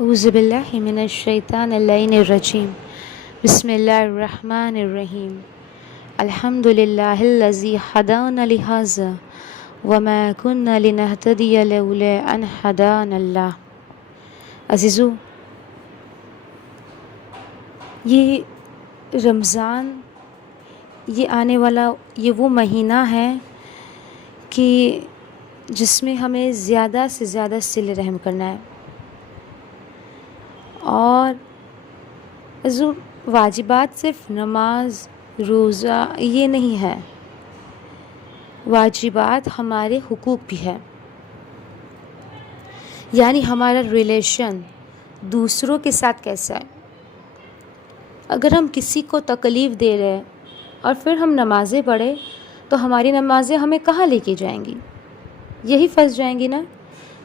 اعوذ باللہ من الشیطان اللعین الرجیم بسم اللہ الرحمن الرحیم الحمد للہ الذی ہدانا لہذا وما كنا لنہتدی لولا ان ہدانا اللہ۔ عزیزو، یہ رمضان، یہ آنے والا یہ وہ مہینہ ہے کہ جس میں ہمیں زیادہ سے زیادہ صلہ رحم کرنا ہے۔ اور واجبات صرف نماز روزہ یہ نہیں ہے، واجبات ہمارے حقوق بھی ہے، یعنی ہمارا ریلیشن دوسروں کے ساتھ کیسا ہے۔ اگر ہم کسی کو تکلیف دے رہے ہیں اور پھر ہم نمازیں پڑھیں تو ہماری نمازیں ہمیں کہاں لے کے جائیں گی؟ یہی پھنس جائیں گی نا۔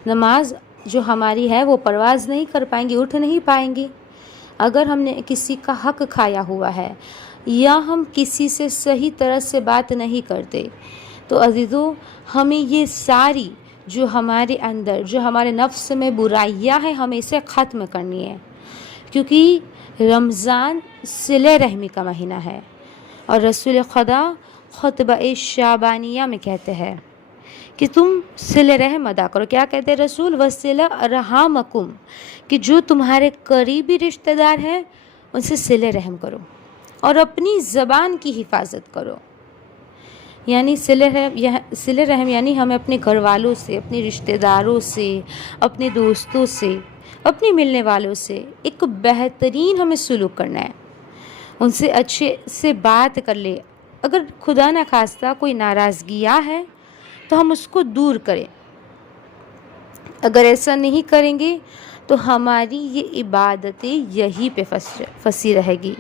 نماز جو ہماری ہے وہ پرواز نہیں کر پائیں گی، اٹھ نہیں پائیں گی۔ اگر ہم نے کسی کا حق کھایا ہوا ہے یا ہم کسی سے صحیح طرح سے بات نہیں کرتے تو عزیزو، ہمیں یہ ساری جو ہمارے اندر، جو ہمارے نفس میں برائیاں ہیں، ہمیں اسے ختم کرنی ہے، کیونکہ رمضان صلہ رحمی کا مہینہ ہے۔ اور رسول خدا خطبہ شعبانیہ میں کہتے ہیں کہ تم صلہ رحم ادا کرو۔ کیا کہتے ہیں رسول؟ وصلہ ارحامکم، کہ جو تمہارے قریبی رشتہ دار ہیں ان سے صلہ رحم کرو اور اپنی زبان کی حفاظت کرو۔ یعنی صلہ رحم یعنی ہمیں اپنے گھر والوں سے، اپنے رشتہ داروں سے، اپنے دوستوں سے، اپنے ملنے والوں سے ایک بہترین ہمیں سلوک کرنا ہے، ان سے اچھے سے بات کر لے۔ اگر خدا نہ خواستہ کوئی ناراضگیاں ہے تو ہم اس کو دور کریں۔ اگر ایسا نہیں کریں گے تو ہماری یہ عبادتیں یہی پہ پھنسی رہے گی،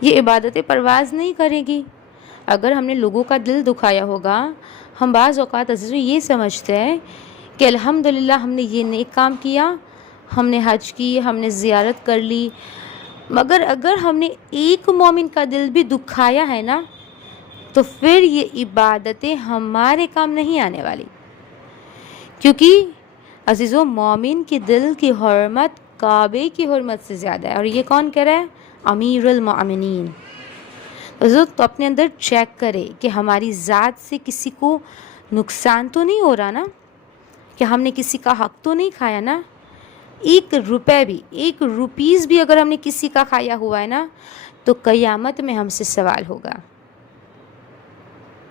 یہ عبادتیں پرواز نہیں کرے گی۔ اگر ہم نے لوگوں کا دل دکھایا ہوگا، ہم بعض اوقات عزیزوں یہ سمجھتے ہیں کہ الحمدللہ ہم نے یہ نیک کام کیا، ہم نے حج کی، ہم نے زیارت کر لی، مگر اگر ہم نے ایک مومن کا دل بھی دکھایا ہے نا تو پھر یہ عبادتیں ہمارے کام نہیں آنے والی، کیونکہ عزیزو مومن کے دل کی حرمت کعبے کی حرمت سے زیادہ ہے۔ اور یہ کون کہہ رہا ہے؟ امیر المؤمنین۔ عزیزو، تو اپنے اندر چیک کرے کہ ہماری ذات سے کسی کو نقصان تو نہیں ہو رہا نا، کہ ہم نے کسی کا حق تو نہیں کھایا نا۔ ایک روپے بھی، ایک روپیز بھی اگر ہم نے کسی کا کھایا ہوا ہے نا تو قیامت میں ہم سے سوال ہوگا۔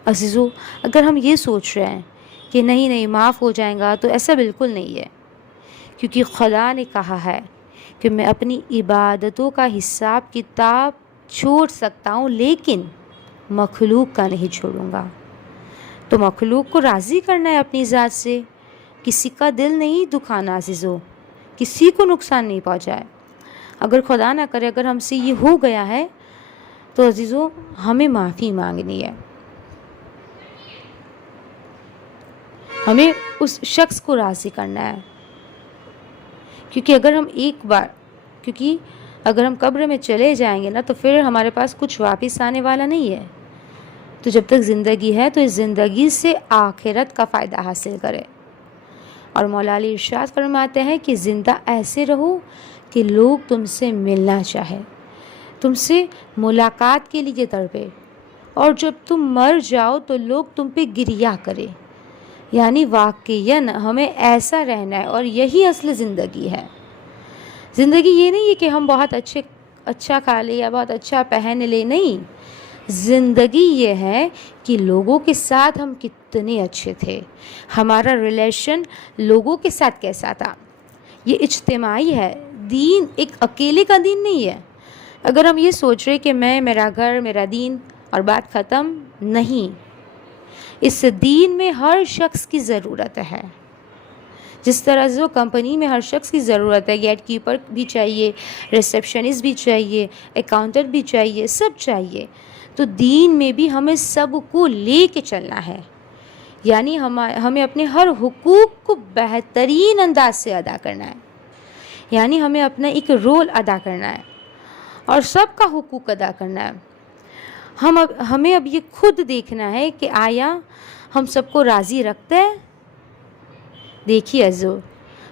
عزیزو، اگر ہم یہ سوچ رہے ہیں کہ نہیں معاف ہو جائے گا تو ایسا بالکل نہیں ہے، کیونکہ خدا نے کہا ہے کہ میں اپنی عبادتوں کا حساب کتاب چھوڑ سکتا ہوں لیکن مخلوق کا نہیں چھوڑوں گا۔ تو مخلوق کو راضی کرنا ہے اپنی ذات سے، کسی کا دل نہیں دکھانا عزیزو، کسی کو نقصان نہیں پہنچائے۔ اگر خدا نہ کرے اگر ہم سے یہ ہو گیا ہے تو عزیزو ہمیں معافی مانگنی ہے، ہمیں اس شخص کو راضی کرنا ہے، کیونکہ اگر ہم قبر میں چلے جائیں گے نا تو پھر ہمارے پاس کچھ واپس آنے والا نہیں ہے۔ تو جب تک زندگی ہے تو اس زندگی سے آخرت کا فائدہ حاصل کرے۔ اور مولا علی ارشاد فرماتے ہیں کہ زندہ ایسے رہو کہ لوگ تم سے ملنا چاہے، تم سے ملاقات کے لیے تڑپے، اور جب تم مر جاؤ تو لوگ تم پہ گریہ کرے۔ یعنی واقعاً ہمیں ایسا رہنا ہے، اور یہی اصل زندگی ہے۔ زندگی یہ نہیں ہے کہ ہم بہت اچھا کھا لیں یا بہت اچھا پہن لیں، نہیں، زندگی یہ ہے کہ لوگوں کے ساتھ ہم کتنے اچھے تھے، ہمارا ریلیشن لوگوں کے ساتھ کیسا تھا۔ یہ اجتماعی ہے، دین ایک اکیلے کا دین نہیں ہے۔ اگر ہم یہ سوچ رہے کہ میرا گھر، میرا دین اور بات ختم، نہیں، اس دین میں ہر شخص کی ضرورت ہے۔ جس طرح جو کمپنی میں ہر شخص کی ضرورت ہے، گیٹ کیپر بھی چاہیے، ریسیپشنسٹ بھی چاہیے، اکاؤنٹنٹ بھی چاہیے، سب چاہیے، تو دین میں بھی ہمیں سب کو لے کے چلنا ہے۔ یعنی ہمیں اپنے ہر حقوق کو بہترین انداز سے ادا کرنا ہے، یعنی ہمیں اپنا ایک رول ادا کرنا ہے اور سب کا حقوق ادا کرنا ہے۔ ہمیں اب یہ خود دیکھنا ہے کہ آیا ہم سب کو راضی رکھتے ہیں۔ دیکھیے عزیزو،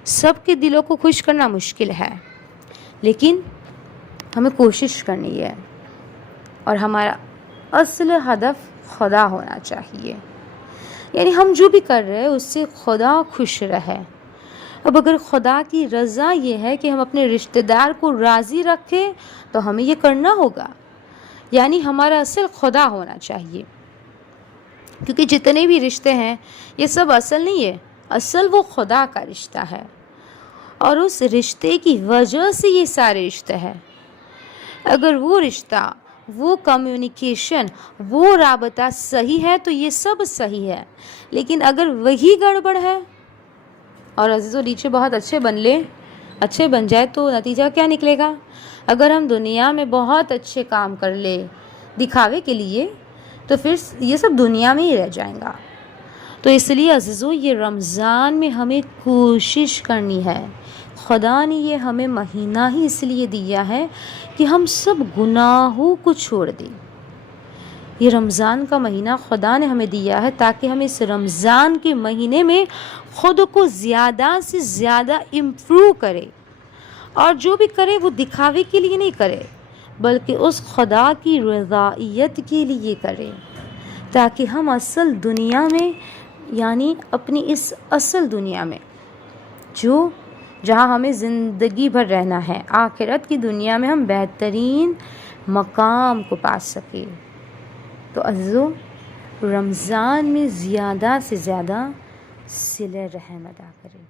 سب کے دلوں کو خوش کرنا مشکل ہے، لیکن ہمیں کوشش کرنی ہے، اور ہمارا اصل ہدف خدا ہونا چاہیے، یعنی ہم جو بھی کر رہے ہیں اس سے خدا خوش رہے۔ اب اگر خدا کی رضا یہ ہے کہ ہم اپنے رشتہ دار کو راضی رکھیں تو ہمیں یہ کرنا ہوگا، یعنی ہمارا اصل خدا ہونا چاہیے، کیونکہ جتنے بھی رشتے ہیں یہ سب اصل نہیں ہے، اصل وہ خدا کا رشتہ ہے، اور اس رشتے کی وجہ سے یہ سارے رشتے ہیں۔ اگر وہ رشتہ، وہ کمیونیکیشن، وہ رابطہ صحیح ہے تو یہ سب صحیح ہے، لیکن اگر وہی گڑبڑ ہے، اور عزیزو نیچے بہت اچھے بن جائے تو نتیجہ کیا نکلے گا؟ اگر ہم دنیا میں بہت اچھے کام کر لے دکھاوے کے لیے تو پھر یہ سب دنیا میں ہی رہ جائیں گا۔ تو اس لیے عزیزو یہ رمضان میں ہمیں کوشش کرنی ہے۔ خدا نے یہ ہمیں مہینہ ہی اس لیے دیا ہے کہ ہم سب گناہوں کو چھوڑ دیں۔ یہ رمضان کا مہینہ خدا نے ہمیں دیا ہے تاکہ ہم اس رمضان کے مہینے میں خود کو زیادہ سے زیادہ امپروو کرے، اور جو بھی کرے وہ دکھاوے کے لیے نہیں کرے بلکہ اس خدا کی رضائیت کے لیے کرے، تاکہ ہم اصل دنیا میں، یعنی اپنی اس اصل دنیا میں جہاں ہمیں زندگی بھر رہنا ہے، آخرت کی دنیا میں ہم بہترین مقام کو پا سکیں۔ تو عزیزو رمضان میں زیادہ سے زیادہ صلہ رحم ادا کریں۔